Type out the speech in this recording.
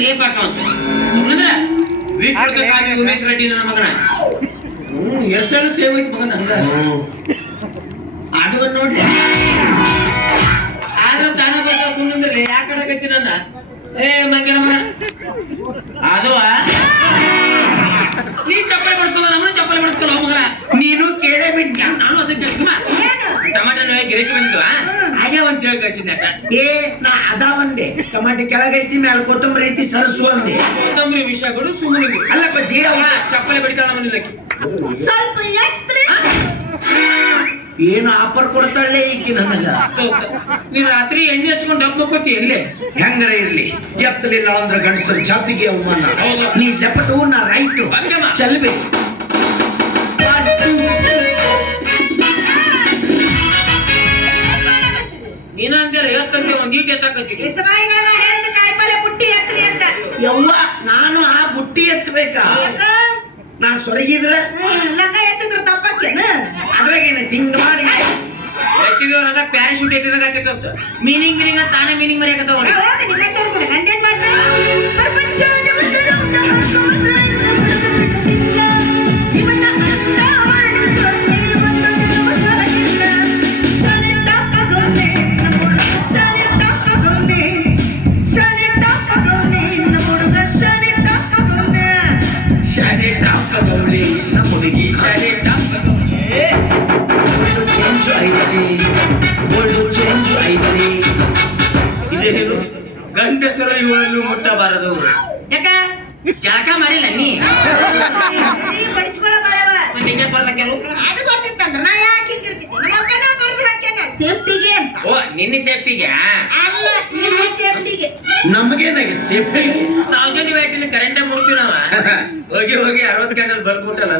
Rape ಹಾಕವಂತ ಸುಮ್ಮನೆ ವೀಕ್ಷಕ ಉಮೇಶ್ ರೆಡ್ಡಿ ನನ್ನ ಮಗನ. ಹ್ಮ್ ಎಷ್ಟೆಲ್ಲ ಸೇವ್ ಐತಿ ಮಗನ ಹಂಗ. ಅದು ನೋಡ್ರಿ ಆದ್ರೂ ತಾನ ಗೊತ್ತ ಯಾಕಡೆ ಯಾಕೆ ನನ್ನ? ಏ ಮಂಗನ ಮಗ. ಅದು ನೀ ಚಪ್ಪಲಿ ಬಡ್ಸ್ಕೊಲ್ಲ ನಮ್ಮನ್ನ ಚಪ್ಪಲಿ ಬಡ್ಸ್ಕೊಲ್ಲ ಮಗನ. ನೀನು ಕೇಳೇ ಬಿಟ್ಟ ನಾನು ಅದಕ್ಕೆ ಟಮಾಟೋ ಗಿರಕಿ ಬಂದಿದ್ವಾ ಅಂತ. ಹೇಳಿ ಕಳ್ಸಿದ್ದೆ ಏ ನಾ ಅದ ಒಂದೆ. ಟಮಾಟಿ ಕೆಳಗೈತಿ ಮ್ಯಾಲ ಕೊತ್ತಂಬರಿ ಐತಿ ಸರಸು ಅಂದೆ ಕೊತ್ತಂಬರಿ ವಿಷಯಗಳು ಸುಮ್ಮನೆ ಅಲ್ಲಪ್ಪ ಜೀವ ಅವ. ಚಪ್ಪಲಿ ಬಿಡ್ತಾಳ ಮನಿಲಕ್ಕಿ ಸ್ವಲ್ಪ ಎತ್ರಿ ಏನು ಆಫರ್ ಕೊಡ್ತಾಳೆ ಈಕಿ ನನಗ? ನೀ ರಾತ್ರಿ ಎಣ್ಣೆ ಹಚ್ಕೊಂಡು ಡಬ್ ಹೋಗ್ತಿ ಎಲ್ಲೇ? ಹೆಂಗರ ಇರ್ಲಿ? ಎತ್ತಲಿಲ್ಲ ಅಂದ್ರ ಗಂಡಸರು ಜಾತಿಗೆ ಅವಮಾನ. ನೀ ಲೆಫ್ಟು ನಾ ರೈಟ್. ಹಂಗಮ್ಮ. ಎತ್ತಂತೆ ಒಂದ್ ಈಟ್ ಎತ್ತಾಕತಿ ಇಸಬಾಯಿಗಳ ಹೇಳಿದ ಕಾಯಿಪಲ್ಲೆ ಬುಟ್ಟಿ ಎತ್ತರಿ ಅಂತ. ಯವ್ವ ನಾನು ಆ ಬುಟ್ಟಿ ಎತ್ತಬೇಕಾ ಯಾಕ? ನಾ ಸೊರಗಿದ್ರ? ಹ್ಮ್, ಲಂಗ ಎತ್ತಿದ್ರು ತಪ್ಪಕ್ಕೇನ ಅದ್ರಾಗೇನೆ ತಿಂಗ್ ಮಾಡಿ? ಎತ್ತಿದವ್ರಾಗ ಪ್ಯಾರಾಶೂಟ್ ಎತ್ತಿದಾಗ ಹಾಕತ್ತ ಮೀನಿಂಗ್ ಮೀನಿಂಗ್ ತಾನೇ ಮೀನಿಂಗ್ ಮರಿ ಹೋಗಿ ನಂದೇನ್ ಇದೇನು ಗಂಡಸರು ಇವಳನ್ನು ಮುಟ್ಟಬಾರದು. ಯಾಕ? ಜಳಕ ಮಾಡಿಲ್ಲ ನೀ? ಈ ಬಡಿಸ್ಕೊಳ್ಳೋ ಬಾಳವ. ಮತ್ತೆ ಹಿಂಗೆ ಬರ್ಲ ಕೆಲವು? ಅದು ಗೊತ್ತಿತ್ತಂದ್ರ ನಾ ಯಾಕೆ ಹಿಂಗಿರ್ತಿದ್ದೆ ನಮ್ಮ ಅಪ್ಪನ ಬರೆದು ಹಾಕ್ಯಾನ ಸೇಫ್ಟಿಗೆ ಅಂತ. ಓ ನಿನ್ನ ಸೇಫ್ಟಿಗೆ? ಅಲ್ಲ ನಿಮ್ಮ ಸೇಫ್ಟಿಗೆ. ನಮಗೇನಾಗಿತ್ತು? ಸೇಫ್ಟಿ? ತೌಸಂಡ್ ವ್ಯಾಟಿನ ಕರೆಂಟ್ ಮುಡ್ತೀವಿ ನಾವ? ಹೋಗಿ ಹೋಗಿ ಅರವತ್ತು ಗಂಟೆ ಬರ್ಬಿಟ್ಟಲ್ಲ